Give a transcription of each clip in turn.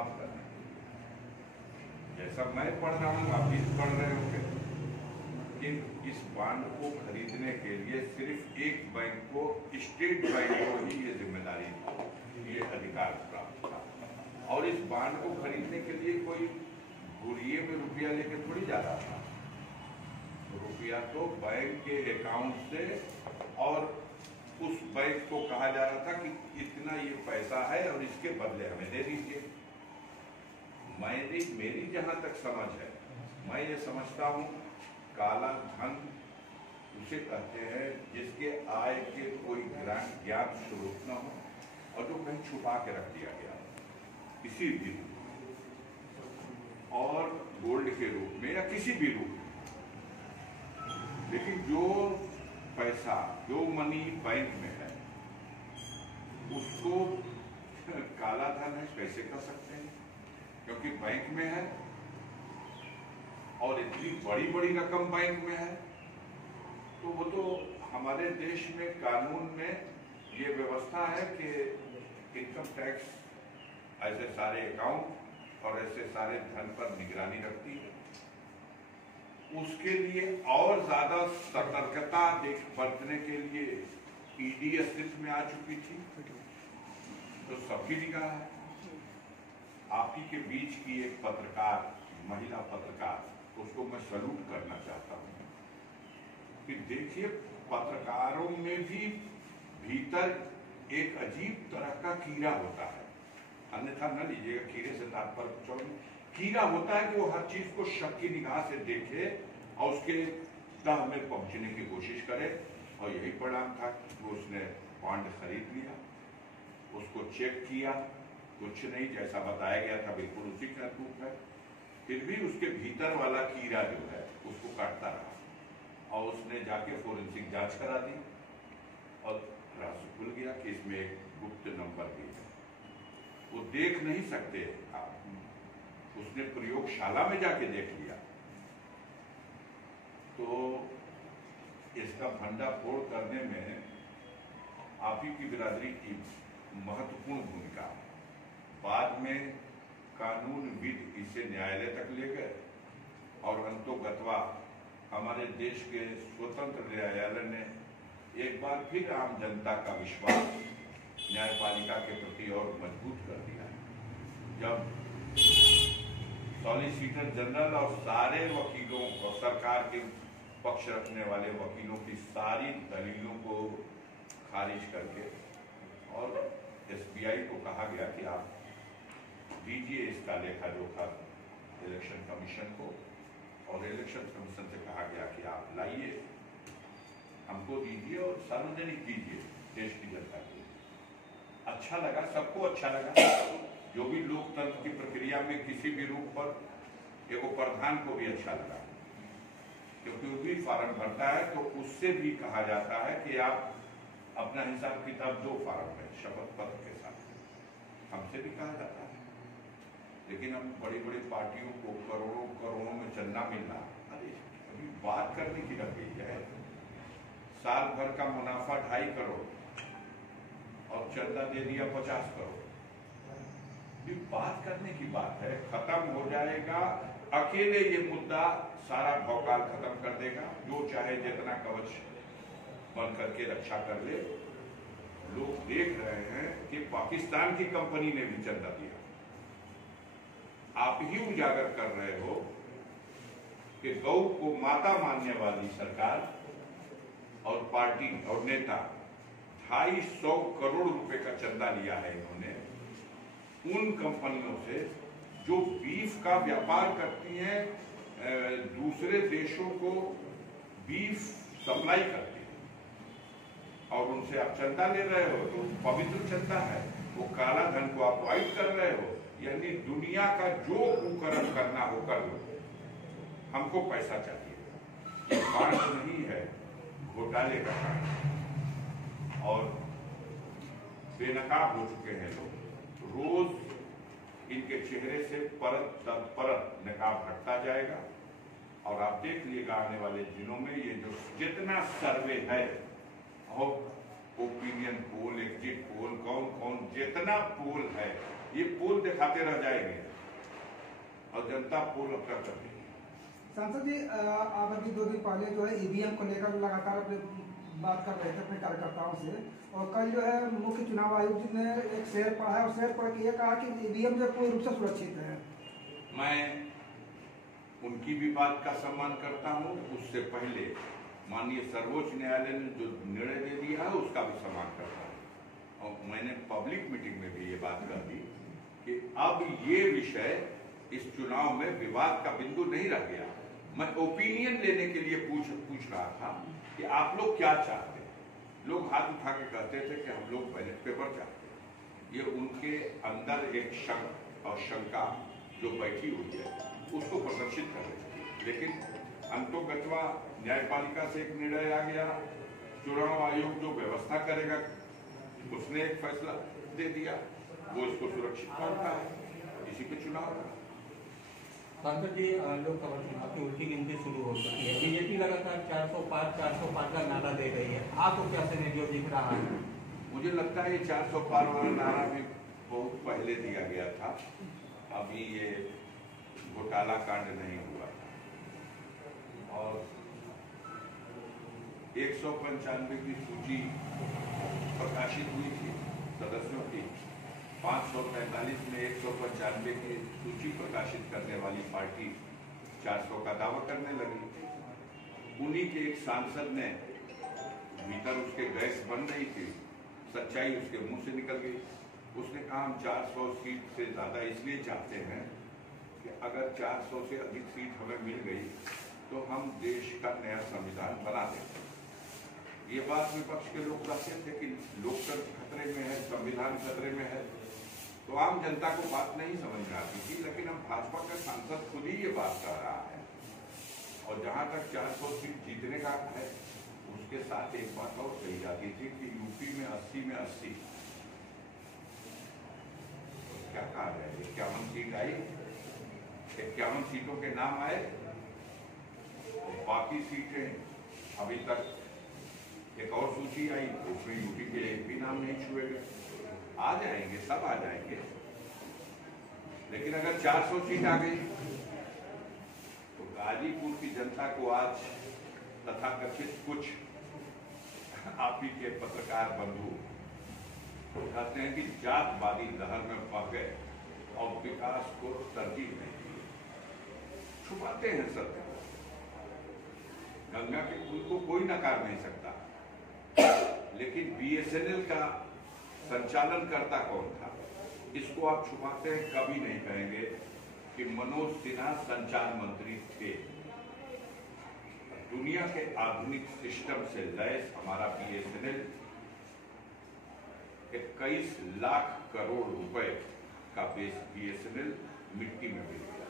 समाप्त करना है। जैसा मैं पढ़ रहा हूँ आप भी पढ़ रहे होंगे कि इस बांड को खरीदने के लिए सिर्फ एक बैंक को, स्टेट बैंक को ही ये जिम्मेदारी, ये अधिकार प्राप्त था। और इस बांड को खरीदने के लिए कोई गुरिये में रुपया लेके थोड़ी जा रहा था। रुपया तो बैंक के अकाउंट से, और उस बैंक को कहा जा रहा था कि इतना ये पैसा है और इसके बदले हमें दे दीजिए। मेरी जहां तक समझ है, मैं ये समझता हूं काला धन उसे कहते हैं जिसके आय के कोई ज्ञात स्रोत न हो और जो कहीं छुपा के रख दिया गया किसी भी और गोल्ड के रूप में या किसी भी रूप में। लेकिन जो पैसा, जो मनी बैंक में है उसको काला धन है कैसे कर सकते हैं? क्योंकि बैंक में है और इतनी बड़ी बड़ी रकम बैंक में है, तो वो तो हमारे देश में कानून में ये व्यवस्था है कि इनकम टैक्स ऐसे सारे अकाउंट और ऐसे सारे धन पर निगरानी रखती है। उसके लिए और ज्यादा सतर्कता बरतने के लिए ईडी अस्तित्व में आ चुकी थी, तो सबकी निगाह है। आप ही के बीच की एक पत्रकार, महिला पत्रकार, उसको मैं सैल्यूट करना चाहता हूँ कि देखिए पत्रकारों में भी भीतर एक अजीब तरह का कीड़ा होता है। अन्यथा न लीजिएगा, कीड़े से तात्पर्य कुछ और नहीं। कीड़ा होता है कि वो हर चीज को शक की निगाह से देखे और उसके तह में पहुंचने की कोशिश करे, और यही परिणाम था कि उसने बॉन्ड खरीद लिया, उसको चेक किया, कुछ नहीं जैसा बताया गया था बिल्कुल उसी का रूप है। फिर भी उसके भीतर वाला कीड़ा जो है उसको काटता रहा और उसने जाके फोरेंसिक जांच करा दी और राज खुल गया कि इसमें एक गुप्त नंबर भी है, वो देख नहीं सकते आप। उसने प्रयोगशाला में जाके देख लिया। तो इसका भंडाफोड़ करने में आप ही की बिरादरी की महत्वपूर्ण भूमिका है। बाद में कानूनविद इसे न्यायालय तक ले गए और अंतोगत्वा हमारे देश के स्वतंत्र न्यायालय ने एक बार फिर आम जनता का विश्वास न्यायपालिका के प्रति और मजबूत कर दिया। जब सॉलिसिटर जनरल और सारे वकीलों और सरकार के पक्ष रखने वाले वकीलों की सारी दलीलों को खारिज करके और एसबीआई को कहा गया कि आप दीजिए इसका लेखा जोखा इलेक्शन कमीशन को, और इलेक्शन कमीशन से कहा गया कि आप लाइए, हमको दीजिए और सार्वजनिक कीजिए देश की जनता को। अच्छा लगा, सबको अच्छा लगा। जो भी लोकतंत्र की प्रक्रिया में किसी भी रूप पर एगो प्रधान को भी अच्छा लगा, क्योंकि वो भी फार्म भरता है तो उससे भी कहा जाता है कि आप अपना हिसाब किताब दो फार्म है शपथ पत्र के साथ, हमसे भी कहा जाता है। लेकिन हम बड़ी बड़ी पार्टियों को करोड़ों करोड़ों में चंदा मिल रहा, अरे अभी बात करने की लग गई है। साल भर का मुनाफा 2.5 करोड़ और चंदा दे दिया 50 करोड़। भी बात करने की बात है, खत्म हो जाएगा। अकेले ये मुद्दा सारा भौकाल खत्म कर देगा। जो चाहे जितना कवच बन करके रक्षा कर ले। लोग देख रहे हैं कि पाकिस्तान की कंपनी ने भी चंदा दिया। आप ही उजागर कर रहे हो कि गौ को माता मानने वाली सरकार और पार्टी और नेता 250 करोड़ रुपए का चंदा लिया है इन्होंने उन कंपनियों से जो बीफ का व्यापार करती हैं, दूसरे देशों को बीफ सप्लाई करती है, और उनसे आप चंदा ले रहे हो तो पवित्र चंदा है, वो काला धन को आप वाइट कर रहे हो। यानी दुनिया का जो कुकर्म करना हो कर लो, हमको पैसा चाहिए। ये बात नहीं है घोटाले का काम, और बेनकाब हो चुके हैं लोग। रोज इनके चेहरे से परत दर परत नकाब हटता जाएगा, और आप देख लीजिएगा आने वाले दिनों में ये जो जितना सर्वे है और ओपिनियन पोल, एग्जिट पोल, कौन कौन जितना पोल है ये पोल दिखाते रह जाएंगे और जनता पोल अपना कर देगी। सांसद जी, आप अभी 2 दिन पहले जो है ईवीएम को लेकर लगातार अपने बात कर रहे थे अपने कार्यकर्ताओं से, और कल जो है मुख्य चुनाव आयोग जी ने एक शेर पढ़ा है और शेर पढ़ के ये कहा कि ईवीएम जो पूर्ण रूप से सुरक्षित है। मैं उनकी भी बात का सम्मान करता हूँ, उससे पहले माननीय सर्वोच्च न्यायालय ने जो निर्णय दे दिया है उसका भी सम्मान करता हूँ। और मैंने पब्लिक मीटिंग में भी ये बात कह दी कि अब ये विषय इस चुनाव में विवाद का बिंदु नहीं रह गया। मैं ओपिनियन लेने के लिए पूछ रहा था कि आप लोग क्या चाहते हैं। लोग हाथ उठा के कहते थे कि हम लोग बैलेट पेपर चाहते हैं। ये उनके अंदर एक शक और शंका जो बैठी हुई है उसको प्रदर्शित कर रही थी, लेकिन अंतोगत्वा न्यायपालिका से एक निर्णय आ गया। चुनाव आयोग जो व्यवस्था करेगा उसने एक फैसला दे दिया, वो इसको सुरक्षित मानता है, इसी पे चुनाव होगा। सांसद जी, लोकसभा चुनाव की उल्टी गिनती शुरू हो चुकी है। बीजेपी लगातार 405 का नारा दे रही है, आपको क्या सिनेरियो दिख रहा है? मुझे लगता है ये 400 पार वाला नारा भी बहुत पहले दिया गया था, अभी ये घोटाला कांड नहीं हुआ था। और 195 की सूची प्रकाशित हुई थी सदस्यों की। 545 में 195 की सूची प्रकाशित करने वाली पार्टी 400 का दावा करने लगी। उन्हीं के एक सांसद ने, भीतर उसके गैस बन रही थी, सच्चाई उसके मुंह से निकल गई। उसने कहा हम 400 सीट से ज्यादा इसलिए चाहते हैं कि अगर 400 से अधिक सीट हमें मिल गई तो हम देश का नया संविधान बना देंगे। ये बात विपक्ष के लोग कहते थे कि लोकतंत्र खतरे में है, संविधान खतरे में है, तो आम जनता को बात नहीं समझ में आती थी। लेकिन अब भाजपा का सांसद खुद ही ये बात कह रहा है। और जहां तक 400 सीट जीतने का है, उसके साथ एक बात और कही जाती थी कि यूपी में 80 में 80। तो क्या कहा जाए, 51 सीट आई, 51 सीटों के नाम आए, तो बाकी सीटें अभी तक एक और सूची आई, उसमें यूपी के एक भी नाम नहीं छुए गए। आ जाएंगे, सब आ जाएंगे, लेकिन अगर 400 सीट आ गई तो गाजीपुर की जनता को आज तथाकथित कुछ आप ही के पत्रकार बंधु कहते हैं कि जातवादी लहर में बह गए और विकास को तरजीह नहीं दी। छुपाते हैं सत्य को। गंगा के पुल को कोई नकार नहीं सकता, लेकिन बीएसएनएल का संचालन करता कौन था, इसको आप छुपाते हैं। कभी नहीं कहेंगे कि मनोज सिन्हा संचार मंत्री थे। दुनिया के आधुनिक सिस्टम से लैस हमारा बीएसएनएल 21 लाख करोड़ रुपए का बीएसएनएल मिट्टी में मिल गया।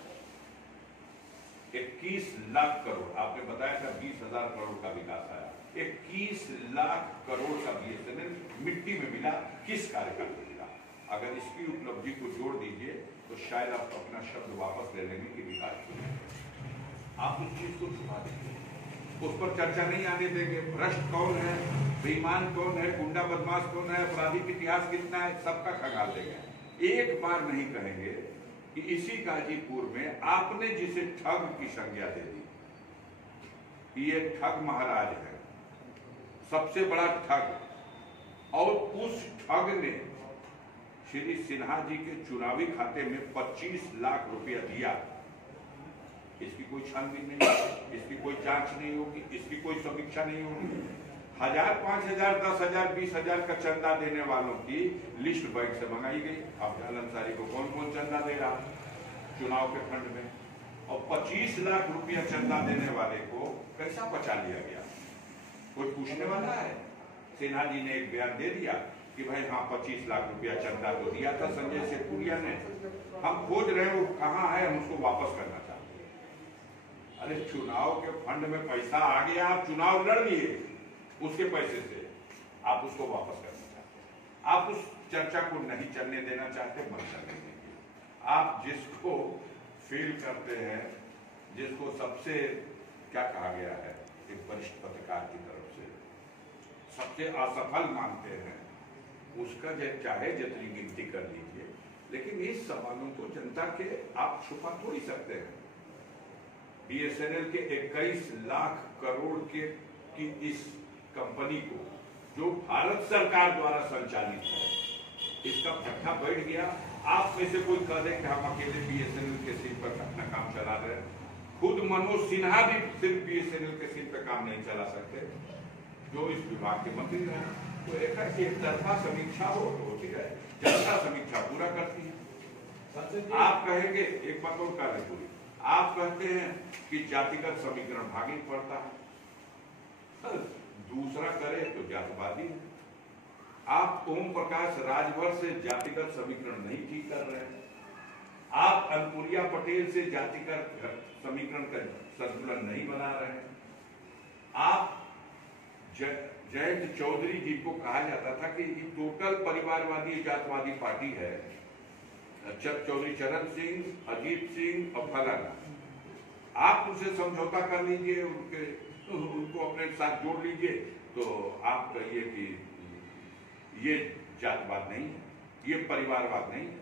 21 लाख करोड़, आपने बताया था 20,000 करोड़ का विकास आया, 21 लाख करोड़ का बीएसएनएल मिट्टी में मिला। किस कार्य का मिला? अगर इसकी उपलब्धि को जोड़ दीजिए तो शायद आप अपना शब्द वापस ले लेंगे कि विकास हुआ। आप उस चीज को छुपा देंगे, उस पर चर्चा नहीं आने देंगे। भ्रष्ट कौन है, बेईमान कौन है, गुंडा बदमाश कौन है, आपराधिक इतिहास कितना है, सबका खंगाल देंगे। एक बार नहीं कहेंगे कि इसी गाजीपुर में आपने जिसे ठग की संज्ञा दे दी, ये ठग महाराज है, सबसे बड़ा ठग, और उस ठग ने श्री सिन्हा जी के चुनावी खाते में 25 लाख रुपया दिया। इसकी कोई छानबीन नहीं होगी, इसकी कोई जांच नहीं होगी, इसकी कोई समीक्षा नहीं होगी। 1000, 5000, 10,000, 20,000 का चंदा देने वालों की लिस्ट बैंक से मंगाई गई। अफजल अंसारी को कौन कौन चंदा दे रहा चुनाव के फंड में, और 25 लाख रुपया चंदा देने वाले को कैसा बचा लिया गया? कोई पूछने वाला है? सिन्हा जी ने एक बयान दे दिया कि भाई हाँ 25 लाख रुपया चंदा तो दिया था संजय सेठपुरिया ने, हम खोज रहे हैं वो कहाँ है, हम उसको वापस करना चाहते हैं। अरे चुनाव के फंड में पैसा आ गया, आप चुनाव लड़ लिए उसके पैसे से, आप उसको वापस करना चाहते हैं। आप उस चर्चा को नहीं चलने देना चाहते, मत चलने देंगे। आप जिसको फील करते हैं, जिसको सबसे क्या कहा गया है एक वरिष्ठ पत्रकार की तरफ से, सबसे असफल मानते हैं, उसका चाहे जितनी गिनती कर लीजिए, लेकिन इस सवालों को जनता के आप छुपा थोड़ी सकते हैं। बीएसएनएल के 21 लाख करोड़ की इस कंपनी को, जो भारत सरकार द्वारा संचालित है, इसका पट्टा बैठ गया। आप में से कोई कह दे कि हम अकेले बीएसएनएल के सीट पर अपना काम चला रहे हैं। खुद मनोज सिन्हा भी सिर्फ बीएसएनएल के सीट पर काम नहीं चला सकते, जो इस विभाग के मंत्री हैं। तो एक तरफा समीक्षा हो तो होती है, जनता समीक्षा पूरा करती है। आप कहेंगे, एक बात और कह रहे पूरी, आप कहते हैं कि जातिगत समीकरण भागी पड़ता है, दूसरा करे तो जातिवादी है। आप ओम प्रकाश राजभर से जातिगत समीकरण नहीं ठीक कर रहे हैं। आप अनुप्रिया पटेल से जातिगत समीकरण का संतुलन नहीं बना रहे हैं। आप जयंत चौधरी जिनको कहा जाता था कि ये टोटल परिवारवादी जातवादी पार्टी है, चौधरी चरण सिंह, अजीत सिंह और फलाना, आप उनसे समझौता कर लीजिए, उनको अपने साथ जोड़ लीजिए, तो आप कहिए कि ये जातवाद नहीं है, ये परिवारवाद नहीं है।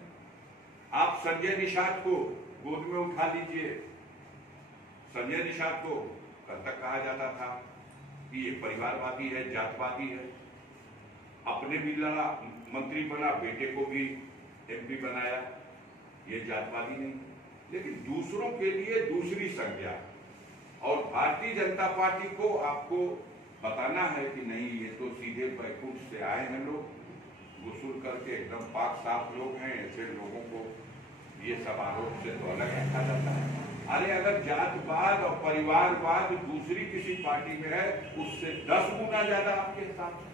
आप संजय निषाद को गोद में उठा लीजिए। संजय निषाद को कल तक कहा जाता था कि ये परिवारवादी है, जातवादी है। अपने भी लड़ा, मंत्री बना, बेटे को भी एमपी बनाया, ये जातवादी नहीं। लेकिन दूसरों के लिए दूसरी संज्ञा, और भारतीय जनता पार्टी को आपको बताना है कि नहीं, ये तो सीधे बैकुंठ से आए हैं लोग, वसूल करके एकदम पाक साफ लोग हैं। ऐसे लोगों को ये सब आरोप से तो अलग रखा जाता है। अरे अगर जातवाद और परिवारवाद दूसरी किसी पार्टी में है, उससे 10 गुना ज्यादा आपके हिसाब से,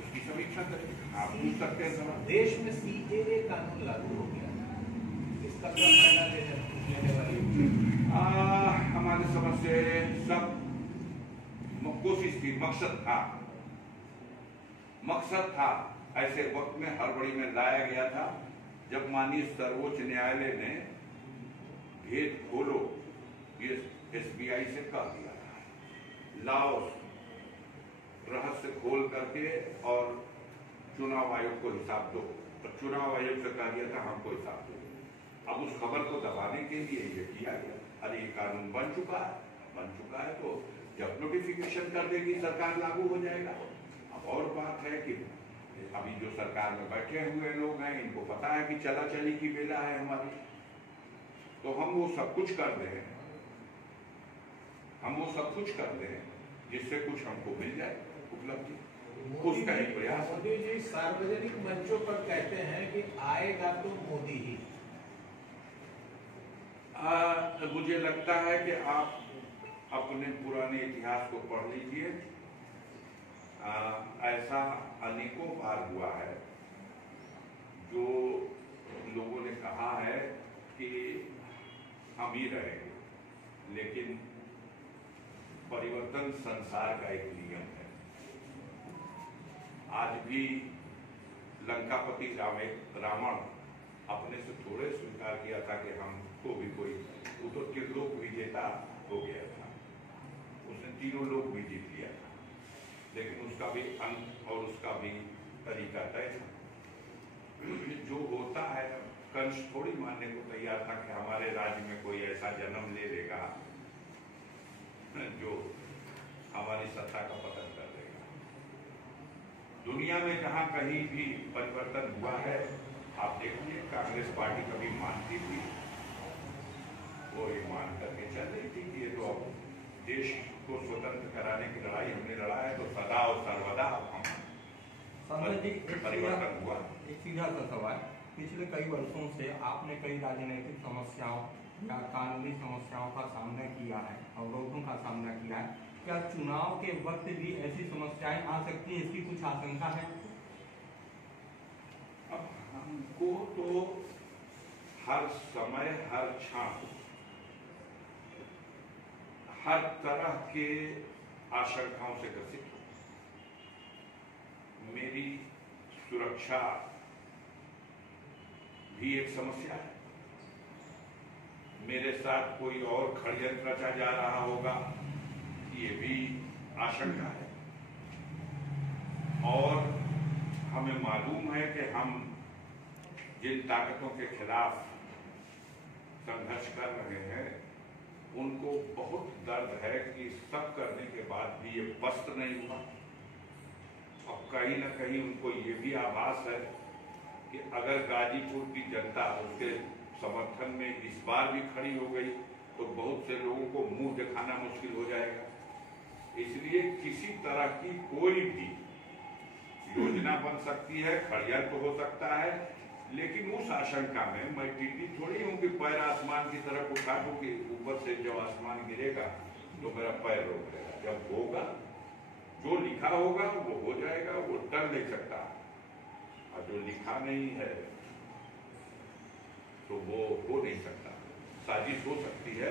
उसकी समीक्षा करें। आप पूछ सकते हैं सवाल। देश में सीएए कानून लागू हो गया, इसका क्या फायदा लेने वाली? हमारे समझ से सब कोशिश थी, मकसद था, ऐसे वक्त में हड़बड़ी में लाया गया था जब माननीय सर्वोच्च न्यायालय ने भेद खोलो ये एसबीआई से कह दिया था। लाओ रहस्य खोल करके और चुनाव आयोग को हिसाब दो, तो चुनाव आयोग से कह दिया था हमको हिसाब दो। अब उस खबर को दबाने के लिए ये किया गया। अरे ये कानून बन चुका है तो जब नोटिफिकेशन कर देगी सरकार लागू हो जाएगा। अब और बात है कि अभी जो सरकार में बैठे हुए लोग हैं, इनको पता है कि चला चली की बेला है हमारी, तो हम वो सब कुछ कर दें जिससे कुछ हमको मिल जाए उपलब्धि, उसका एक प्रयास। मोदी जी सार्वजनिक मंचों पर कहते हैं कि आएगा तो मोदी ही। मुझे लगता है कि आप अपने पुराने इतिहास को पढ़ लीजिए। ऐसा अनेकों बार हुआ है जो लोगों ने कहा है कि हम ही रहेंगे, लेकिन परिवर्तन संसार का एक नियम है। आज भी लंकापति रावण अपने से थोड़े स्वीकार किया था कि हमको भी कोई, वो तो त्रिलोक विजेता हो गया था, उसने तीनों लोक भी जीत लिया था, लेकिन उसका भी अंत और उसका भी तरीका तय था। जो होता है, कंस थोड़ी मानने को तैयार था कि हमारे राज्य में कोई ऐसा जन्म ले लेगा जो हमारी सत्ता का पतन कर देगा। दुनिया में जहां कहीं भी परिवर्तन हुआ है, आप देखिए कांग्रेस पार्टी कभी मानती थी, वो ये मान करके चल रही थी कि ये तो अब देश को स्वतंत्र कराने की लड़ाई हमने लड़ा है, तो सदा और सर्वदा परिवर्तन हुआ। एक सीधा सा सवाल, पिछले कई वर्षों से आपने कई राजनीतिक समस्याओं या कानूनी समस्याओं का सामना किया है, अवरोधों का सामना किया है। क्या चुनाव के वक्त भी ऐसी समस्याएं आ सकती हैं, इसकी कुछ आशंका है? अब हमको तो हर समय, हर क्षण, हर तरह के आशंकाओं से ग्रसित हूं। मेरी सुरक्षा भी एक समस्या है। मेरे साथ कोई और षड्यंत्र रचा जा रहा होगा, ये भी आशंका है। और हमें मालूम है कि हम जिन ताकतों के खिलाफ संघर्ष कर रहे हैं उनको बहुत दर्द है कि सब करने के बाद भी ये पस्त नहीं हुआ। और कहीं ना कहीं उनको ये भी आभास है कि अगर गाजीपुर की जनता उसके समर्थन में इस बार भी खड़ी हो गई तो बहुत से लोगों को मुंह दिखाना मुश्किल हो जाएगा। इसलिए किसी तरह की कोई भी योजना बन सकती है, खड़िया तो हो सकता है, लेकिन उस आशंका में मैं टीटी थोड़ी हूं कि पैर आसमान की तरफ उठा दूं कि ऊपर से जब आसमान गिरेगा तो मेरा पैर रोक लेगा। जब होगा जो लिखा होगा वो हो जाएगा, वो डर नहीं सकता। और जो लिखा नहीं है तो वो हो नहीं सकता। साजिश हो सकती है,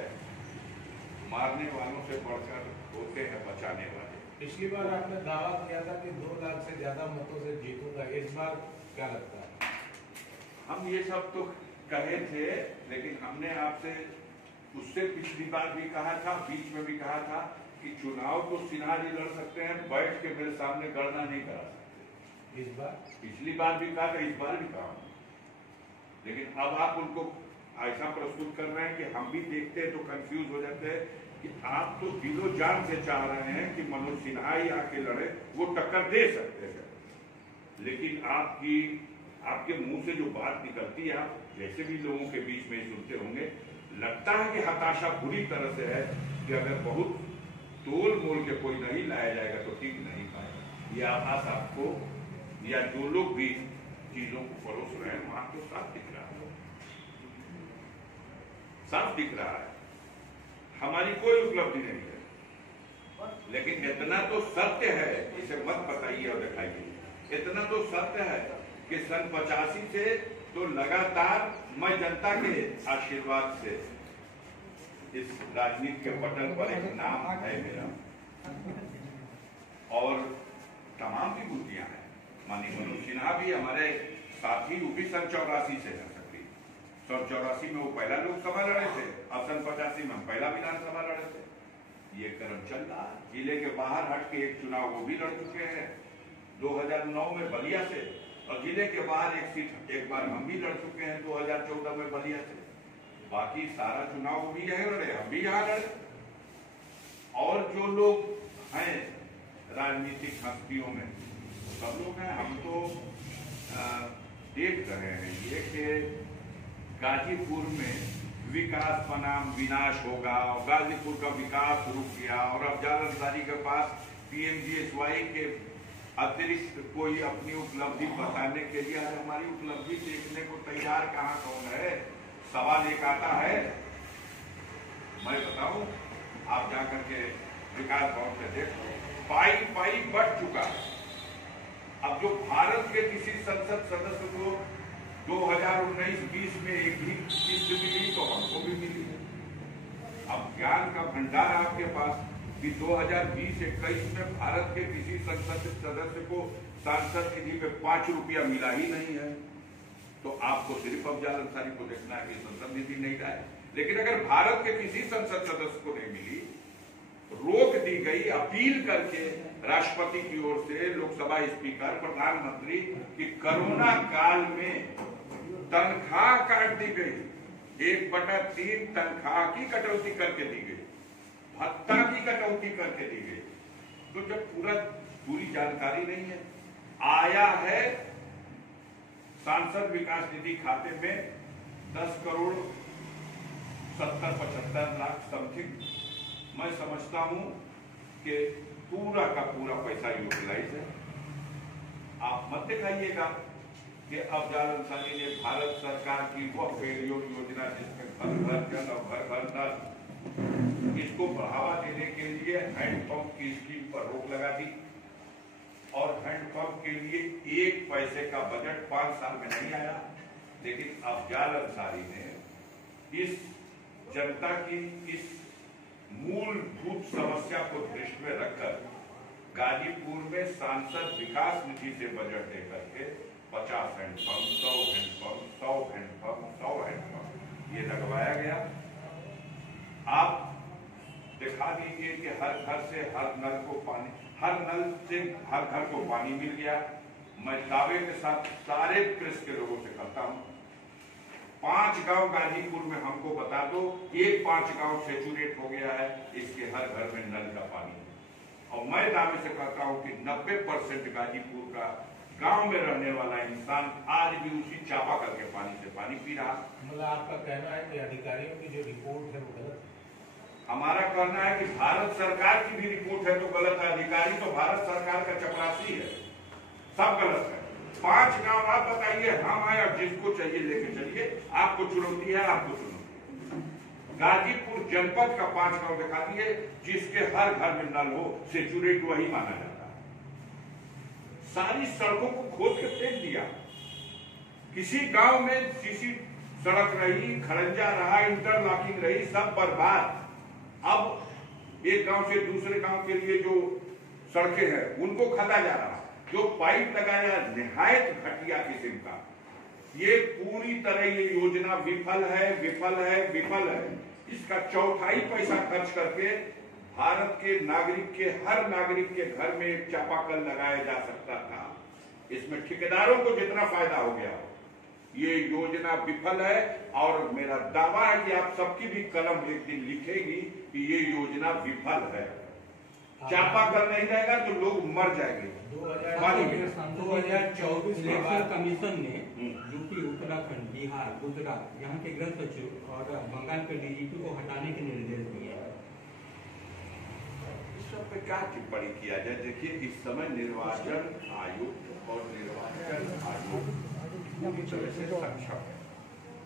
मारने वालों से बढ़कर होते हैं बचाने वाले। पिछली बार आपने दावा किया था कि 2 लाख से ज्यादा मतों से जीतूंगा, इस बार क्या लगता है? हम ये सब तो कहे थे, लेकिन हमने आपसे उससे पिछली बार भी कहा था, बीच में भी कहा था कि चुनाव तो सिन्हा जी लड़ सकते हैं, बैठ के मेरे सामने गणना नहीं करा सकते। इस बार पिछली बार भी कहा था, इस बार भी कहा। लेकिन अब आप उनको ऐसा प्रस्तुत कर रहे हैं कि हम भी देखते हैं तो कंफ्यूज हो जाते हैं कि आप तो दिलो जान से चाह रहे हैं कि मनोज सिन्हा ही आके लड़े, वो टक्कर दे सकते हैं। लेकिन आपके मुंह से जो बात निकलती है, आप जैसे भी लोगों के बीच में सुनते होंगे, लगता है कि हताशा बुरी तरह से है कि अगर बहुत तोल मोल के कोई नहीं लाया जाएगा तो टिक नहीं पाएगा। ये आभास आपको या जो लोग भी चीजों को परोस रहे हैं वहां तो साफ दिख रहा है, साफ दिख रहा है। हमारी कोई उपलब्धि नहीं है, लेकिन इतना तो सत्य है, इसे मत बताइए और दिखाइए, इतना तो सत्य है कि सन 85 से तो लगातार मैं जनता के आशीर्वाद से इस राजनीति के पटल पर एक नाम है मेरा, और तमाम विभूतियां हैं। माननीय मनोज सिन्हा भी हमारे साथी, वो भी सन 84 से है सकती। सन 84 में वो पहला लोकसभा लड़े थे, अब सन 85 में हम पहला विधानसभा लड़े थे। ये क्रम चल रहा। जिले के बाहर हट के एक चुनाव वो भी लड़ चुके हैं 2009 में बलिया से, और जिले के बाहर एक सीट एक बार हम भी लड़ चुके हैं 2014 में बलिया से। बाकी सारा चुनाव वो भी यहीं लड़े, हम भी यहाँ लड़े। और जो लोग हैं राजनीतिक हस्तियों में सब लोग हैं। हम तो देख रहे हैं ये कि गाजीपुर में विकास बनाम विनाश होगा, और गाजीपुर का विकास रुक गया, और अफजाल अंसारी के पास PMGSY के अतिरिक्त कोई अपनी उपलब्धि बताने के लिए आज हमारी उपलब्धि देखने को तैयार कहाँ कौन है? सवाल एक आता है, मैं बताऊं, आप जाकर के विकास भवन से देखो, पाई बढ़ चुका है। अब जो भारत के किसी संसद सदस्य को 2019-20 में एक भी किस्त मिली तो हमको भी मिली। अब ज्ञान का भंडार आपके पास कि 2020-21 में भारत के किसी संसद सदस्य को सांसद निधि में 5 रुपया मिला ही नहीं है। तो आपको सिर्फ अफजाल अंसारी को देखना है कि संसद निधि नहीं आए। लेकिन अगर भारत के किसी संसद सदस्य को नहीं मिली, रोक दी गई अपील करके राष्ट्रपति की ओर से, लोकसभा स्पीकर, प्रधानमंत्री की कोरोना काल में तनख्वाह काट दी गई, 1/3 तनख्वाह की कटौती करके दी गई, भत्ता की कटौती करके दी गई। तो जब पूरी जानकारी नहीं है, आया है सांसद विकास निधि खाते में 10 करोड़ 70-75 लाख समथिंग। मैं समझता हूं कि पूरा का पूरा पैसा यूटिलाइज है। आप मत दिखाइएगा कि अफजाल अंसारी ने भारत सरकार की वो पेरियोड योजना जिसमें घर जल और घर नल, इसको बढ़ावा देने के लिए हैंडपंप की स्कीम पर रोक लगा दी, और हैंडपंप के लिए 1 पैसे का बजट 5 साल में नहीं आया। लेकिन अफजाल अंसारी ने इस जनता की इस मूलभूत समस्या को दृष्टि में रखकर गाजीपुर में सांसद विकास निधि से बजट देकर के 50 हैंडपंप, 100 हैंडपंप, 100 हैंडपंप, 100 हैंडपंप ये लगवाया गया। आप दिखा दीजिए कि हर घर से हर नल को पानी, हर नल से हर घर को पानी मिल गया। मैं दावे के साथ सारे प्रेस के लोगों से कहता हूं 5 गांव गाजीपुर में हमको बता दो, एक 5 गांव सेचुरेट हो गया है, इसके हर घर में नल का पानी है। और मैं दावे से कहता हूं कि 90% गाजीपुर का गांव में रहने वाला इंसान आज भी उसी चापाकल के पानी से पानी पी रहा। मतलब आपका कहना है कि अधिकारियों की जो रिपोर्ट है वो गलत है? हमारा कहना है कि भारत सरकार की भी रिपोर्ट है तो गलत है, अधिकारी तो भारत सरकार का चपरासी है, सब गलत है। 5 गांव आप बताइए, हम आए और जिसको चाहिए लेके चलिए, आपको चुनौती है, आपको चुनौती है। गाजीपुर जनपद का 5 गांव दिखा दिए जिसके हर घर में नल हो, सेचुरेट वही माना जाता है। सारी सड़कों को खोद के फेंक दिया, किसी गांव में सीसी सड़क रही, खरंजा रहा, इंटरलॉकिंग रही, सब बर्बाद। अब एक गांव से दूसरे गांव के लिए जो सड़कें हैं उनको खदा जा रहा, जो पाइप लगाया निहायत घटिया किस्म का। ये पूरी तरह ये योजना विफल है, विफल है, विफल है। इसका चौथाई पैसा खर्च करके भारत के नागरिक के हर नागरिक के घर में एक चापाकल लगाया जा सकता था। इसमें ठेकेदारों को जितना फायदा हो गया, ये योजना विफल है। और मेरा दावा है कि आप सबकी भी कलम एक दिन लिखेगी कि ये योजना विफल है। चापाकल नहीं रहेगा तो लोग मर जाएंगे। 2024 इलेक्शन कमीशन ने यूपी, उत्तराखंड, बिहार, गुजरात यहाँ के गृह सचिव और बंगाल के डीजीपी को हटाने के निर्देश दिए हैं। इस सब पे क्या टिप्पणी किया जाए? देखिए, इस समय निर्वाचन आयोग और निर्वाचन आयोग पूरी तरह से सक्षम है।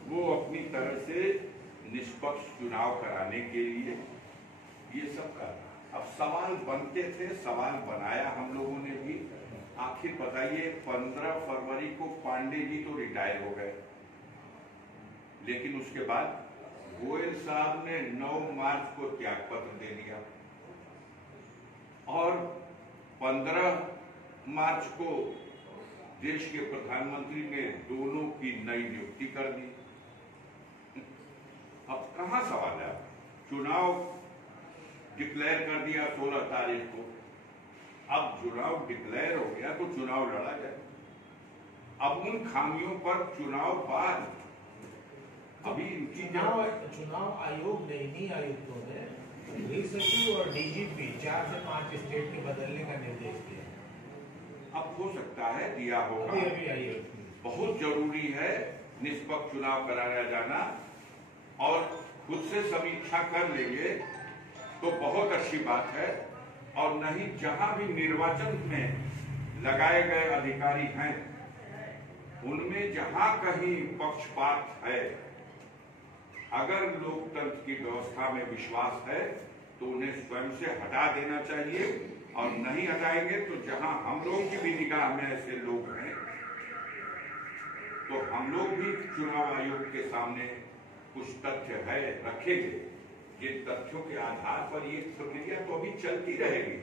वो अपनी तरह से निष्पक्ष चुनाव कराने के लिए ये सब कर रहा। अब सवाल बनते थे, सवाल बनाया हम लोगों ने भी। आखिर बताइए, 15 फरवरी को पांडे जी तो रिटायर हो गए, लेकिन उसके बाद गोयल साहब ने 9 मार्च को त्यागपत्र दे दिया और 15 मार्च को देश के प्रधानमंत्री ने दोनों की नई नियुक्ति कर दी। अब कहां सवाल है? चुनाव डिक्लेयर कर दिया 16 तारीख को, अब चुनाव डिक्लेयर हो गया तो चुनाव लड़ा जाए। अब उन खामियों पर चुनाव बाद अभी इनकी चुनाव आयोग ने, इन्हीं आयुक्तों ने गृह सचिव और डीजीपी 4 से 5 स्टेट के बदलने का निर्देश दिया। अब हो सकता है दिया होगा। अभी आयोग बहुत जरूरी है निष्पक्ष चुनाव कराया जाना, और खुद से समीक्षा कर लेंगे तो बहुत अच्छी बात है। और नहीं, जहां भी निर्वाचन में लगाए गए अधिकारी हैं उनमें जहां कहीं पक्षपात है, अगर लोकतंत्र की व्यवस्था में विश्वास है तो उन्हें स्वयं से हटा देना चाहिए। और नहीं हटाएंगे तो जहां हम लोग की भी निगाह में ऐसे लोग हैं तो हम लोग भी चुनाव आयोग के सामने कुछ तथ्य है रखेंगे, जिन तथ्यों के आधार पर ये प्रक्रिया तो अभी चलती रहेगी।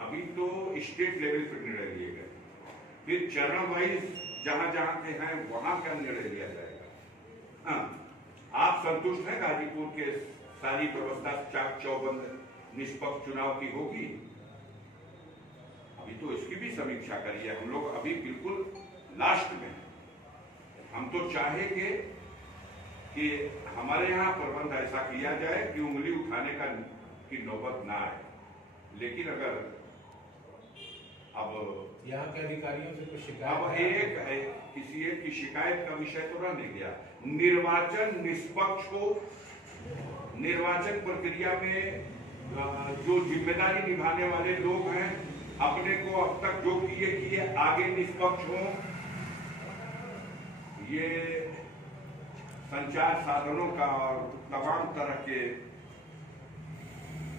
अभी तो स्टेट लेवल पर निर्णय लिए गए, फिर चरण वाइज जहां जहां के हैं वहां का निर्णय लिया जाएगा। हाँ, आप संतुष्ट हैं गाजीपुर के सारी व्यवस्था चाक चौबंद निष्पक्ष चुनाव की होगी? अभी तो इसकी भी समीक्षा करिए। हम लोग अभी बिल्कुल लास्ट में हैं। हम तो चाहेंगे कि हमारे यहाँ प्रबंध ऐसा किया जाए कि उंगली उठाने की नौबत ना आए। लेकिन अगर अब यहाँ के अधिकारियों से कुछ शिकायत, अब किसी एक की शिकायत का विषय तो रह नहीं गया। निर्वाचन निष्पक्ष हो, निर्वाचन प्रक्रिया में जो जिम्मेदारी निभाने वाले लोग हैं अपने को अब तक जो किए आगे निष्पक्ष हो। ये संचार साधनों का और तमाम तरह के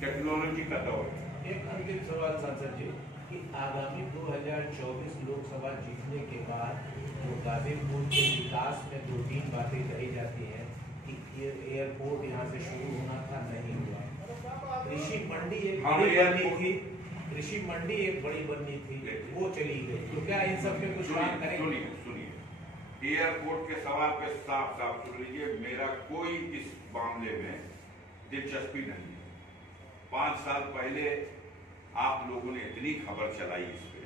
टेक्नोलॉजी का दौर है। एक अंतिम सवाल सांसद जी, कि आगामी 2024 लोकसभा जीतने के बाद जो गाजीपुर के विकास में 2-3 बातें कही जाती हैं कि एयरपोर्ट यहाँ से शुरू होना था, नहीं हुआ। कृषि मंडी एक बड़ी बननी थी, कृषि मंडी एक बड़ी बननी थी, वो चली गई। तो क्या इन सब पे कुछ काम करेंगे? सुनिए, एयरपोर्ट के सवाल पे साफ साफ सुन लीजिए, मेरा कोई इस मामले में दिलचस्पी नहीं है। 5 साल पहले आप लोगों ने इतनी खबर चलाई इस पे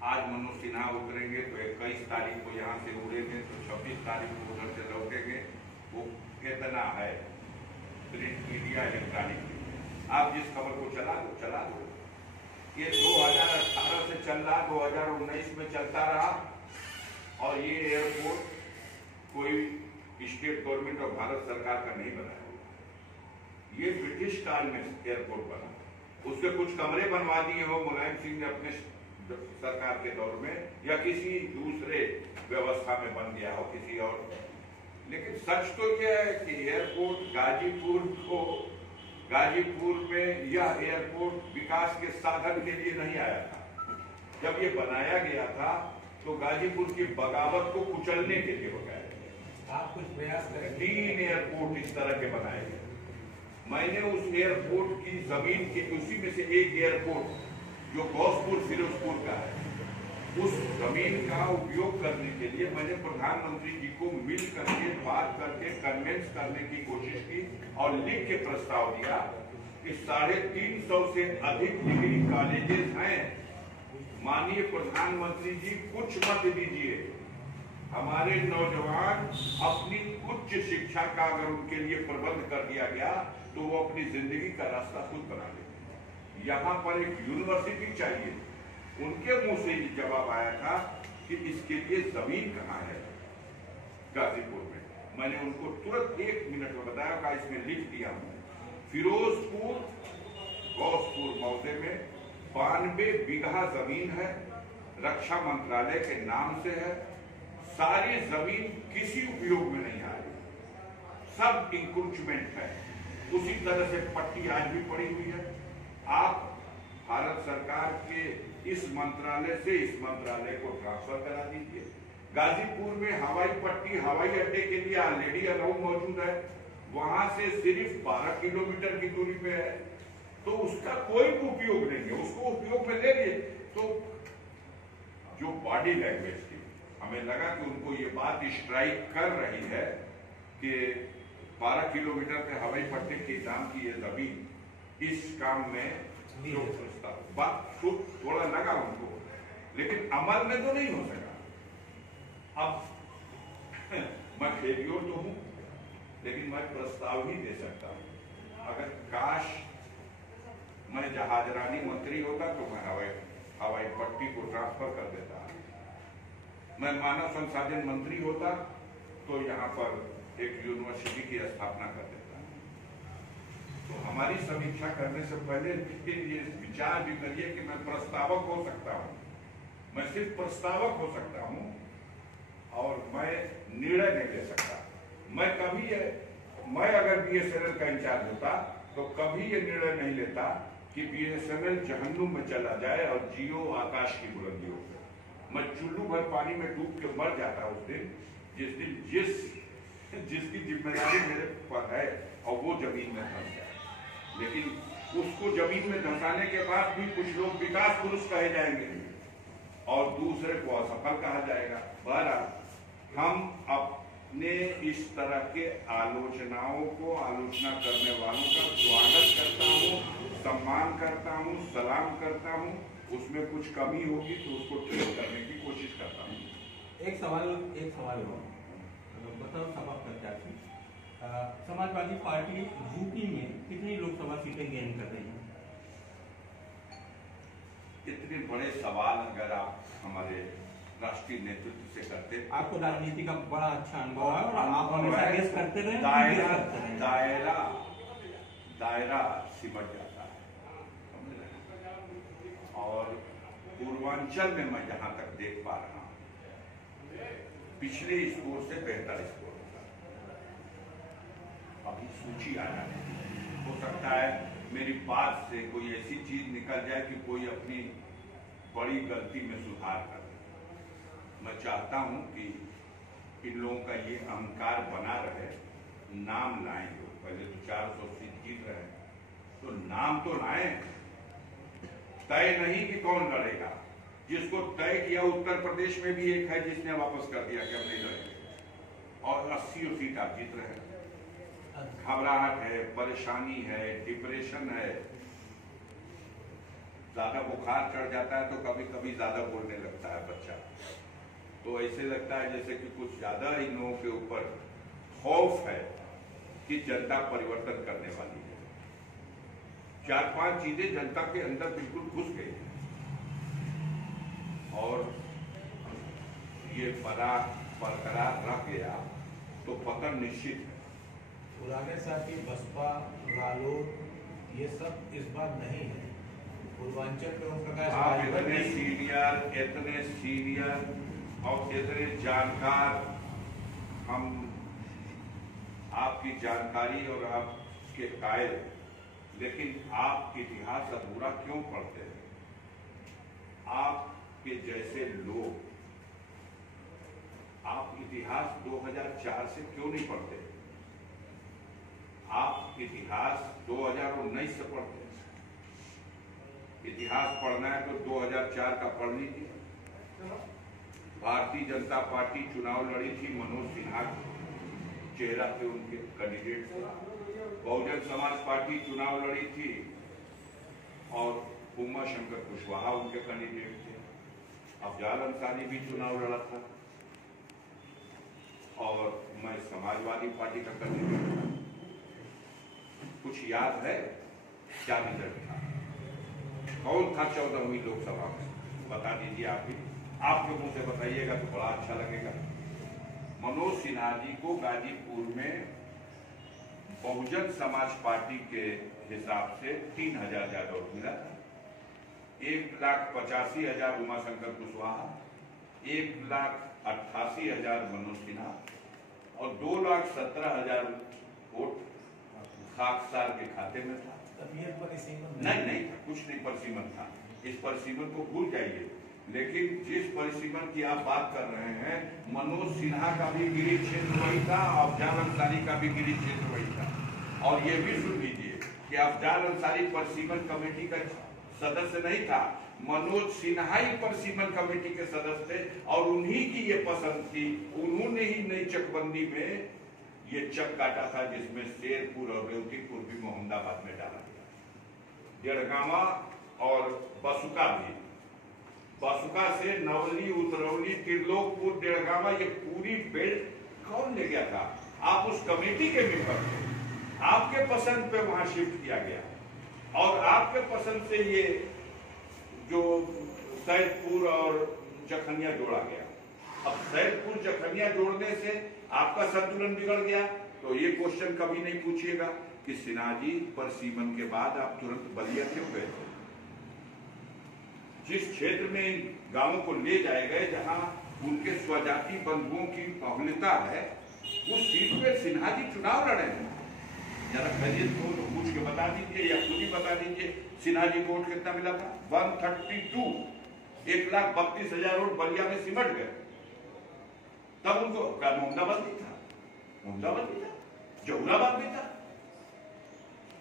आज मनोज सिन्हा उतरेंगे तो 21 तारीख को यहाँ से उड़ेंगे तो 26 तारीख को उधर से लौटेंगे। वो कितना है प्रिंट मीडिया, इलेक्ट्रॉनिक। आप जिस खबर को चला दो। ये 2018 से चल रहा, 2019 में चलता रहा, और ये एयरपोर्ट कोई स्टेट गवर्नमेंट और भारत सरकार का नहीं बनाया हुआ। ये ब्रिटिश काल में एयरपोर्ट बना, उसके कुछ कमरे बनवा दिए हो मुलायम सिंह ने अपने सरकार के दौर में, या किसी दूसरे व्यवस्था में बन गया हो किसी और। लेकिन सच तो यह है कि एयरपोर्ट गाजीपुर में यह एयरपोर्ट विकास के साधन के लिए नहीं आया था। जब ये बनाया गया था तो गाजीपुर की बगावत को कुचलने के लिए बनाया गया। आप कुछ प्रयास करें। 3 एयरपोर्ट इस तरह के बनाए गए। मैंने उस एयरपोर्ट की जमीन की, उसी में से एक एयरपोर्ट जो गौसपुर फिरोजपुर का है, उस जमीन का उपयोग करने के लिए मैंने प्रधानमंत्री जी को मिल करके बात करके कन्विंस करने की कोशिश की और लिख के प्रस्ताव दिया कि 350 से अधिक डिग्री कॉलेजेस हैं। माननीय प्रधानमंत्री जी कुछ मत दीजिए, हमारे नौजवान अपनी उच्च शिक्षा का अगर उनके लिए प्रबंध कर दिया गया तो वो अपनी जिंदगी का रास्ता खुद बना लेंगे। यहाँ पर एक यूनिवर्सिटी चाहिए। उनके मुंह से ये जवाब आया था कि इसके लिए जमीन कहाँ है गाजीपुर में। मैंने उनको तुरंत 1 मिनट में बताया कि इसमें लिख दिया हूं। फिरोजपुर गौसपुर मौजे में 92 बीघा जमीन है, रक्षा मंत्रालय के नाम से है। सारी जमीन किसी उपयोग में नहीं आ रही, सब इंक्रोचमेंट है। उसी तरह से पट्टी आज भी पड़ी हुई है। आप भारत सरकार के इस मंत्रालय से इस मंत्रालय को ट्रांसफर करा दीजिए। गाजीपुर में हवाई पट्टी हवाई अड्डे के लिए ऑलरेडी अलाउ मौजूद है, वहां से सिर्फ 12 किलोमीटर की दूरी पे है, तो उसका कोई उपयोग नहीं है। उसको उपयोग में ले लिए तो जो बॉडी लैंग्वेज थी, हमें लगा कि उनको ये बात स्ट्राइक कर रही है कि 12 किलोमीटर के हवाई पट्टी के नाम की ये जमीन इस काम में जो बात थोड़ा लगा उनको, लेकिन अमल में तो नहीं हो सका। अब मैं फेलियर तो हूं, लेकिन मैं प्रस्ताव ही दे सकता हूं। अगर काश मैं जहाजरानी मंत्री होता तो मैं हवाई पट्टी को ट्रांसफर कर देता। मैं मानव संसाधन मंत्री होता तो यहाँ पर एक यूनिवर्सिटी की स्थापना कर देता। तो हमारी समीक्षा करने से पहले ये विचार भी करिए कि मैं प्रस्तावक हो सकता हूँ, मैं सिर्फ प्रस्तावक हो सकता हूँ और मैं निर्णय नहीं ले सकता। मैं अगर BSNL का इंचार्ज होता तो कभी ये निर्णय नहीं लेता कि BSNL जहन्नुम में चला जाए और जियो आकाश की बुलंदियों पे। मैं चुल्लू भर पानी में डूब के मर जाता उस दिन, जिसकी जिम्मेदारी मेरे पर है, और वो जमीन में धंस जाए। लेकिन उसको जमीन में धंसाने के बाद भी कुछ लोग विकास पुरुष कहे जाएंगे और दूसरे को असफल कहा जाएगा। बहरहाल हम अपने इस तरह के आलोचनाओं को, आलोचना करने वालों का स्वागत करता हूँ, सम्मान करता हूँ, सलाम करता हूँ। उसमें कुछ कमी होगी तो उसको ठीक करने की कोशिश करता हूँ। एक सवाल हो, बताओ सभा प्रत्याशी, समाजवादी पार्टी यूपी में कितनी लोकसभा सीटें गेन कर रही है? इतने बड़े सवाल अगर आप हमारे राष्ट्रीय नेतृत्व से करते, आपको राजनीति का बड़ा अच्छा अनुभव है और आप हमेशा गेस करते रहे। दायरा सिमट जाता है। और पूर्वांचल में मैं जहां तक देख पा रहा हूं, पिछले स्कोर से बेहतर स्कोर होता है। अभी सूची आ जाती हो सकता है मेरी बात से कोई ऐसी चीज निकल जाए कि कोई अपनी बड़ी गलती में सुधार कर दे। मैं चाहता हूं कि इन लोगों का ये अहंकार बना रहे, नाम लाएं। लोग पहले तो 400 सीट जीत रहे हैं, तो नाम तो लाएं। तय नहीं कि कौन लड़ेगा। जिसको तय किया उत्तर प्रदेश में भी एक है जिसने वापस कर दिया कि अब नहीं लड़ेंगे, और 80 सीट आप जीत रहे हैं। घबराहट है, परेशानी है, डिप्रेशन है, ज्यादा बुखार चढ़ जाता है तो कभी कभी ज्यादा बोलने लगता है बच्चा, तो ऐसे लगता है जैसे कि कुछ ज्यादा इन लोगों के ऊपर खौफ है कि जनता परिवर्तन करने वाली है। 4-5 चीजें जनता के अंदर बिल्कुल घुस गई है और ये बरकरार रह गया तो पतन निश्चित है। पुराने साथी बसपा, रालोद ये सब इस बार नहीं है। पूर्वांचल में ओम प्रकाश आप इतने सीनियर और इतने जानकार, हम आपकी जानकारी और आपके कायल, लेकिन आप इतिहास अधूरा क्यों पढ़ते हैं? आपके जैसे लोग आप इतिहास 2004 से क्यों नहीं पढ़ते? आप इतिहास 2019 से पढ़ते हैं। इतिहास पढ़ना है तो 2004 का पढ़ लीजिए। भारतीय जनता पार्टी चुनाव लड़ी थी, मनोज सिन्हा चेहरा थे उनके कैंडिडेट थे। बहुजन समाज पार्टी चुनाव लड़ी थी और उमा शंकर कुशवाहा उनके कैंडिडेट थे। अफजाल अंसारी भी चुनाव लड़ा था और मैं समाजवादी पार्टी का कैंडिडेट था। कुछ याद है क्या रिजल्ट था? कौन था 14वीं लोकसभा में? बता दीजिए आप भी, आपके मुंह से बताइएगा तो बड़ा अच्छा लगेगा। मनोज सिन्हा जी को गाजीपुर में बहुजन समाज पार्टी के हिसाब से 3000 ज्यादा मिला था। 1,85,000 उमाशंकर कुशवाहा, 1,88,000 मनोज सिन्हा और 2,17,000 वोट खाकसार के खाते में था। नहीं था, कुछ नहीं परिसीमन था। इस परिसीमन को भूल जाइए। लेकिन जिस परिसीमन की आप बात कर रहे हैं, मनोज सिन्हा का भी गिरिज क्षेत्र वही था, अफजाल अंसारी का भी गिरिज क्षेत्र वही था। और ये भी सुन लीजिए कि अफजाल अंसारी परिसीमन कमेटी का सदस्य नहीं था, मनोज सिन्हा ही परिसीमन कमेटी के सदस्य थे और उन्हीं की ये पसंद थी। उन्होंने ही नई चकबंदी में ये चक काटा था जिसमें शेरपुर और रेवतीपुर भी मोहम्मदाबाद में डाला गया। जड़गामा और बसुका भी, बसुका से नवली, उतरौली, त्रिलोकपुर, जड़गामा, ये पूरी बेल्ट कौन ले गया था? आप उस कमेटी के मेंबर थे। आपके पसंद पे वहां शिफ्ट किया गया और आपके पसंद से ये जो सैदपुर और जखनिया जोड़ा गया। अब सैदपुर जखनिया जोड़ने से आपका संतुलन बिगड़ गया तो ये क्वेश्चन कभी नहीं पूछिएगा कि सिन्हा जी परिसीमन के बाद आप तुरंत बलिया क्यों गए? जिस क्षेत्र में गांवों को ले जाए गए जहां उनके स्वजाति बंधुओं की बहुलता है, उस सीट पे सिन्हा जी चुनाव लड़े हैं। जरा खरीद को तो पूछ के बता दीजिए या खुद ही बता दीजिए, सिन्हा जी को वोट कितना मिला था? 132, 1,32,000 वोट बलिया में सिमट गए। तब उनको मोहम्मदाबाद भी था, जहुराबाद भी था,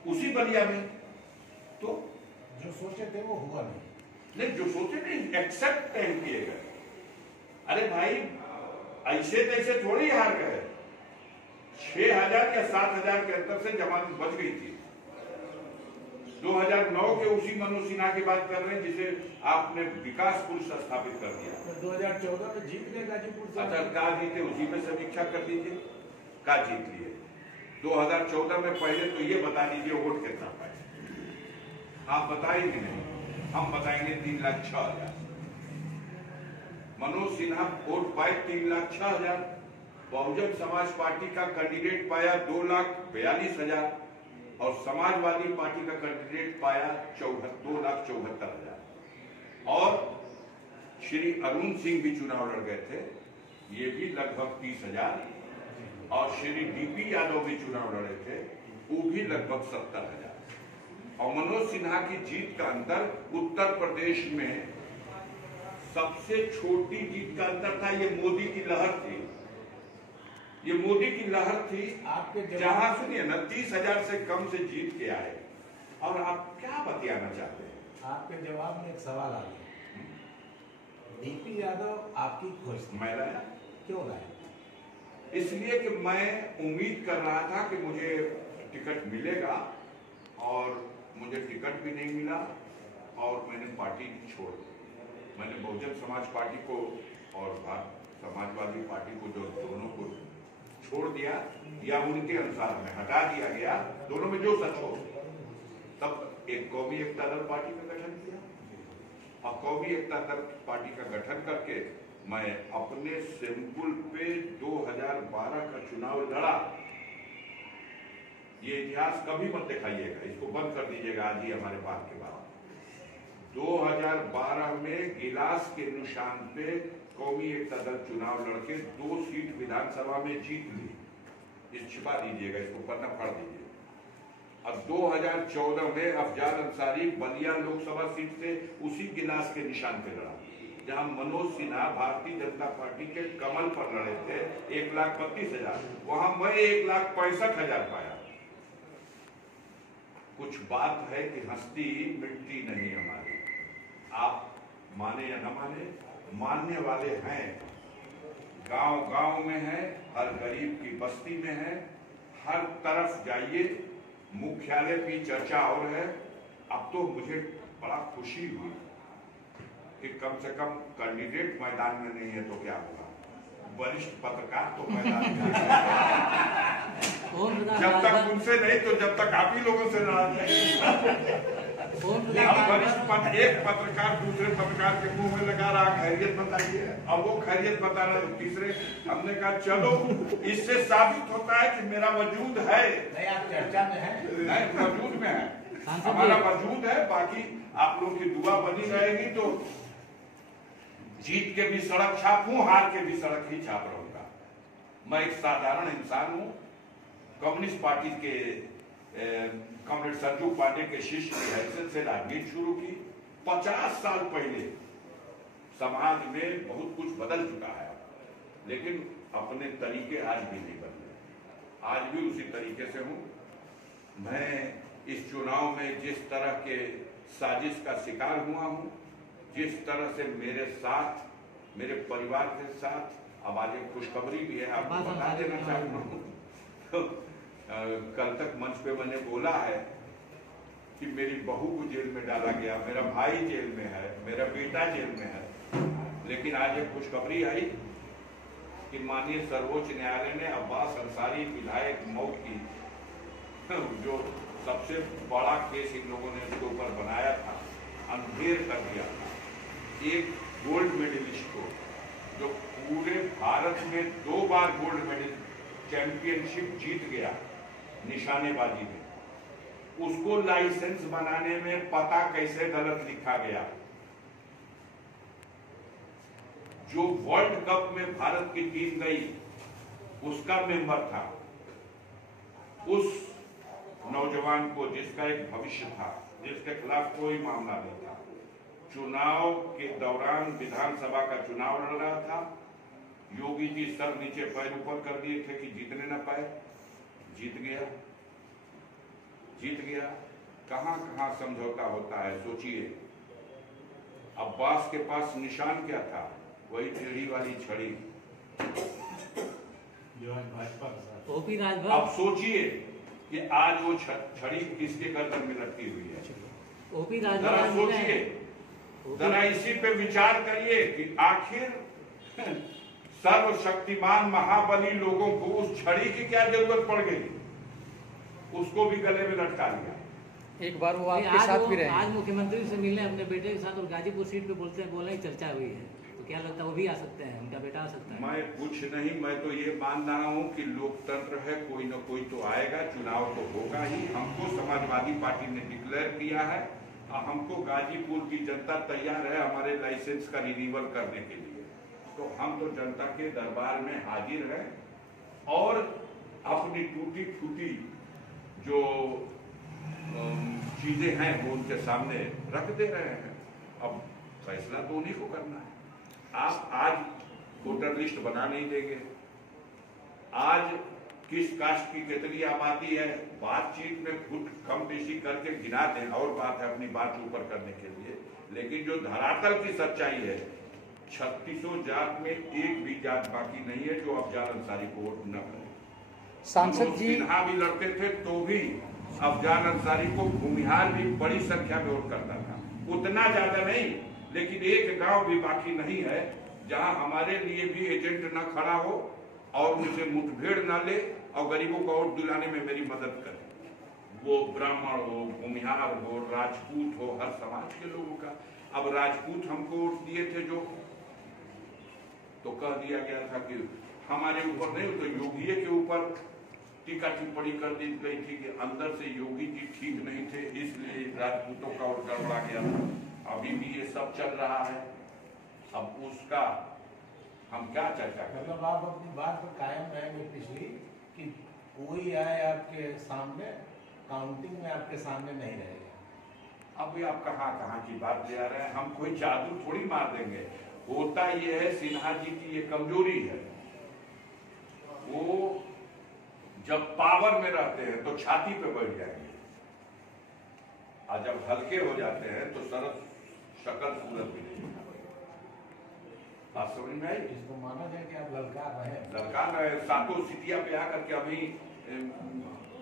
उसी बलिया में। तो जो सोचे थे वो हुआ नहीं, जो सोचे नहीं एक्सेप्ट नहीं किए गए। अरे भाई ऐसे तैसे थोड़ी हार गए। 6,000 या 7,000 के अंतर से जमानत बच गई थी। 2009 के उसी मनोज सिन्हा की बात कर रहे हैं जिसे आपने विकास पुरुष स्थापित कर दिया। तो 2014 में जीत गए गाजीपुर से। अच्छा, का जीते उसी में समीक्षा कर दीजिए, का जीत लिए 2014 में। पहले तो ये बता दीजिए वोट कितना पाए। आप बताएंगे नहीं, हम बताएंगे 3,06,000। मनोज सिन्हा वोट पाए 3,06,000। बहुजन समाज पार्टी का कैंडिडेट पाया 2,42,000 और समाजवादी पार्टी का कैंडिडेट पाया 2,74,000। और श्री अरुण सिंह भी चुनाव लड़ गए थे, ये भी लगभग 30,000। और श्री डीपी यादव भी चुनाव लड़े थे, वो भी लगभग 70,000। और मनोज सिन्हा की जीत का अंतर उत्तर प्रदेश में सबसे छोटी जीत का अंतर था। ये मोदी की लहर थी, ये मोदी की लहर थी। आपके जहां सुनिए ना 30,000 से कम से जीत के आए। और आप क्या बतियाना चाहते हैं? आपके जवाब में एक सवाल आ गया। डीपी यादव आपकी खुश मैं लाया, क्यों लाया? इसलिए कि मैं उम्मीद कर रहा था कि मुझे टिकट मिलेगा और मुझे टिकट भी नहीं मिला। और मैंने पार्टी छोड़ दी। मैंने बहुजन समाज पार्टी को और समाजवादी पार्टी को, जो दोनों को छोड़ दिया या उनके अनुसार में हटा दिया गया, दोनों में जो सच हो, तब एक कौमी एकता दल पार्टी का गठन किया और कौमी एकता दल पार्टी का गठन करके मैं अपने सिंबल पे 2012 का चुनाव लड़ा। ये इतिहास कभी मत दिखाइएगा, इसको बंद कर दीजिएगा आज ही हमारे बात के बाद। 2012 में गिलास के निशान पे कौमी एकता दल चुनाव लड़के 2 सीट विधानसभा में जीत ली। इस छिपा दीजिएगा, इसको पन्ना फाड़ दीजिएगा। अब 2014 में अफजाल अंसारी बलिया लोकसभा सीट से उसी गिलास के निशान पे लड़ा, जहां मनोज सिन्हा भारतीय जनता पार्टी के कमल पर लड़े थे 1,32,000, वहां मैं 1,65,000 पाया। कुछ बात है कि हस्ती मिटती नहीं हमारी, आप माने या न माने, मानने वाले हैं। गांव गांव में है, हर गरीब की बस्ती में है, हर तरफ जाइए, मुख्यालय की चर्चा और है। अब तो मुझे बड़ा खुशी हुई कि कम से कम कैंडिडेट मैदान में नहीं है तो क्या होगा, वरिष्ठ पत्रकार तो मैदान में जब तक उनसे नहीं तो जब तक आप ही लोगों से नाराज नहीं। एक पत्रकार दूसरे पत्रकार के मुंह में लगा रहा खैरियत बताइए, अब वो खैरियत बताना तो तीसरे। हमने कहा चलो, इससे साबित होता है कि मेरा वजूद है, आप चर्चा में है, वजूद में है, हमारा वजूद है। बाकी आप लोगों की दुआ बनी रहेगी तो जीत के भी सड़क छापूं, हार के भी सड़क ही छाप रहूंगा। मैं एक साधारण इंसान हूं। कम्युनिस्ट पार्टी के कॉमरेड सरजू पांडे के शिष्य की हैसियत से राजनीति शुरू की। 50 साल पहले समाज में बहुत कुछ बदल चुका है, लेकिन अपने तरीके आज भी नहीं बदले, आज भी उसी तरीके से हूं। मैं इस चुनाव में जिस तरह के साजिश का शिकार हुआ हूं, जिस तरह से मेरे साथ, मेरे परिवार के साथ, अब आज एक खुशखबरी भी है, आपको बता देना चाहता हूँ। कल तक मंच पे मैंने बोला है कि मेरी बहू को जेल में डाला गया, मेरा भाई जेल में है, मेरा बेटा जेल में है, लेकिन आज एक खुशखबरी आई कि माननीय सर्वोच्च न्यायालय ने अब्बास अंसारी विधायक मौत की, जो सबसे बड़ा केस इन लोगों ने उसके ऊपर बनाया था, अंधेर कर दिया था। एक गोल्ड मेडलिस्ट को, जो पूरे भारत में 2 बार गोल्ड मेडल चैंपियनशिप जीत गया निशानेबाजी में, उसको लाइसेंस बनाने में पता कैसे गलत लिखा गया। जो वर्ल्ड कप में भारत की टीम गई उसका मेंबर था, उस नौजवान को, जिसका एक भविष्य था, जिसके खिलाफ कोई मामला नहीं था, चुनाव के दौरान विधानसभा का चुनाव लड़ रहा था। योगी जी सर नीचे पैर ऊपर कर दिए थे कि जीतने न पाए, जीत गया, जीत गया। कहां कहां समझौता होता है, सोचिए। अब्बास के पास निशान क्या था? वही टेढ़ी वाली छड़ी जो आज भाजपा के साथ। ओपी राजभर। अब सोचिए कि आज वो छड़ी किसके गर्दन में लटकी हुई है। ओपी जरा राजभर सोचिए, जरा इसी पे विचार करिए कि आखिर सर्वशक्तिमान महाबली लोगों को उस छड़ी की क्या जरूरत पड़ गई, उसको भी गले में लटका लिया। एक बार वो आपके साथ भी रहे। आज मुख्यमंत्री से मिलने अपने बेटे के साथ और गाजीपुर सीट पे बोलने की चर्चा हुई है, तो क्या लगता है वो भी आ सकते हैं, उनका बेटा आ सकता है? मैं कुछ नहीं, मैं तो ये मान रहा हूँ कि लोकतंत्र है, कोई न कोई तो आएगा, चुनाव तो होगा ही। हमको समाजवादी पार्टी ने डिक्लेयर किया है, हमको गाजीपुर की जनता तैयार है हमारे लाइसेंस का रिन्यूअल करने के लिए। तो हम तो जनता के दरबार में हाजिर हैं और अपनी टूटी फूटी जो चीजें हैं वो उनके सामने रख दे रहे हैं। अब फैसला तो उन्हीं को करना है। आप आज वोटर लिस्ट बना नहीं देंगे, आज किस कास्ट की कितनी आबादी है, बातचीत में खुद कम बेशी करके गिना दें, और बात है अपनी बात ऊपर करने के लिए। लेकिन जो धरातल की सच्चाई है, 3600 जात में एक भी जात बाकी नहीं है जो अफजाल अंसारी को वोट न करे। सांसद जी सिन्हा भी लड़ते थे तो भी अफजाल अंसारी को भूमिहार भी बड़ी संख्या में वोट करता था। उतना ज्यादा नहीं, लेकिन एक गांव भी बाकी नहीं है जहां हमारे लिए भी एजेंट न खड़ा हो और उनसे मुठभेड़ न ले और गरीबों को वोट दिलाने में मेरी मदद करे। वो ब्राह्मण हो, भूमिहार हो, राजपूत हो, हर समाज के लोगों का। अब राजपूत हमको वोट दिए थे जो, तो कह दिया गया था कि हमारे ऊपर नहीं, तो योगी के ऊपर टीका टिप्पणी कर दी गई थी कि अंदर से योगी जी ठीक नहीं थे, इसलिए राजपूतों का वोट गड़बड़ा गया था। अभी भी ये सब चल रहा है। अब उसका हम क्या चर्चा करें? मतलब आप अपनी बात पर कायम रहेंगे पिछली कि कोई आए आपके सामने काउंटिंग में आपके सामने नहीं रहेगा। अब आप कहाँ की बात ले आ रहे हैं? हम कोई जादू थोड़ी मार देंगे। होता ये है, सिन्हा जी की ये कमजोरी है, वो जब पावर में रहते हैं तो छाती पे बैठ जाएंगे, और जब हल्के हो जाते हैं तो सरस शकल सूरत भी नहीं। बात समझ में आई? इसको माना जाए कि आप ललकार रहे सातों सिटिया पे आकर के अभी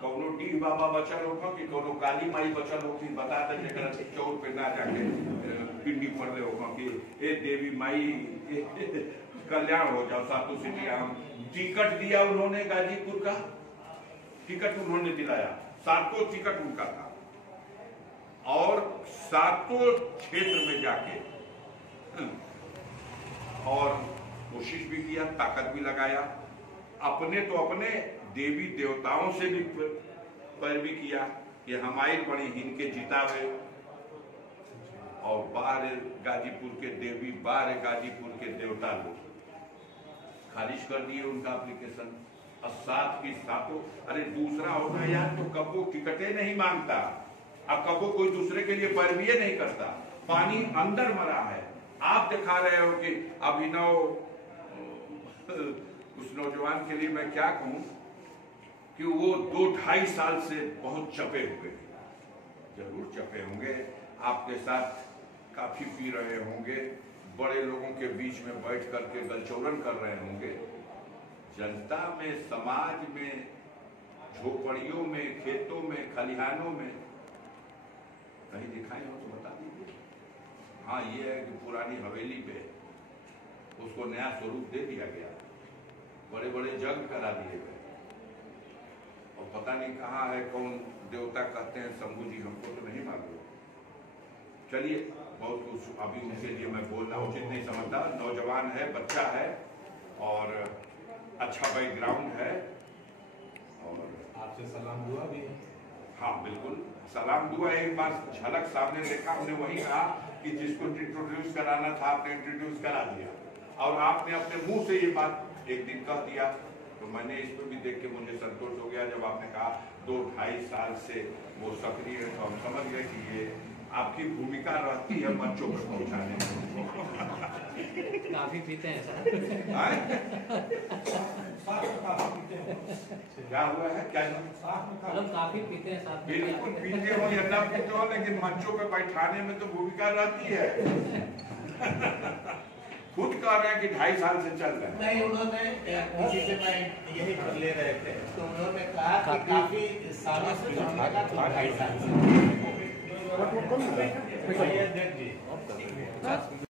कौनो डी बाबा बचल होगा कि कौनो काली माई बचल होगी, बता दे जरा चौक पे ना जाके पिंडी पड़ रहे होगा कि ए देवी माई कल्याण हो जाओ। सातों सिटिया हम टिकट दिया उन्होंने, गाजीपुर का टिकट उन्होंने दिलाया, सातों टिकट उनका था, और सातों क्षेत्र में जाके और कोशिश भी किया, ताकत भी लगाया, अपने तो अपने देवी देवताओं से भी पैरवी किया कि हमारी बड़ी हिनके जितावे, और बाहर गाजीपुर के देवी, बाहर गाजीपुर के देवता लोग खारिज कर दिए उनका एप्लीकेशन। और साथ की सातों, अरे दूसरा होता यार तो कबो टिकटें नहीं मांगता, अब कबो कोई दूसरे के लिए पैरवी नहीं करता, पानी अंदर मरा है। आप दिखा रहे हो कि अभिनव, उस नौजवान के लिए मैं क्या कहूं कि वो 2-2.5 साल से बहुत चपे हुए, जरूर चपे होंगे, आपके साथ काफी पी रहे होंगे, बड़े लोगों के बीच में बैठ करके गलचौरन कर रहे होंगे। जनता में, समाज में, झोपड़ियों में, खेतों में, खलिहानों में कहीं दिखाई हो तो बता दीजिए। हाँ, ये है कि पुरानी हवेली पे उसको नया स्वरूप दे दिया गया, बड़े बड़े यज्ञ करा दिए गए, और पता नहीं कहाँ है, कौन देवता कहते हैं शंभू जी, हमको तो नहीं मालूम। चलिए, बहुत कुछ अभी उनके लिए मैं बोलना उचित नहीं समझता। नौजवान है, बच्चा है, और अच्छा बैकग्राउंड है, और आपसे सलाम दुआ भी है। हाँ बिल्कुल, सलाम दुआ। एक बार झलक सामने देखा, हमने वही कहा कि जिसको इंट्रोड्यूस कराना था आपने इंट्रोड्यूस करा दिया, और आपने अपने मुंह से ये बात एक दिन कह दिया, तो मैंने इसमें भी देख के मुझे संतोष हो गया। जब आपने कहा 2-2.5 साल से वो सक्रिय है, तो हम समझ गए कि ये आपकी भूमिका रहती है बच्चों पर पहुंचाने में। काफी पीते हैं सर। क्या हुआ है? क्या मतलब काफी पीते हैं साथ में। बिल्कुल पीते हो या ना पीते हो, लेकिन मंचों पे बैठाने में तो भूमिका रहती है। खुद कह रहे हैं कि 2.5 साल से चल रहे हैं। नहीं, उन्होंने किसी से मैं यही ले रहे थे, तो उन्होंने कहा कि काफी सालों से 2.5 साल से। अध्यक्ष जी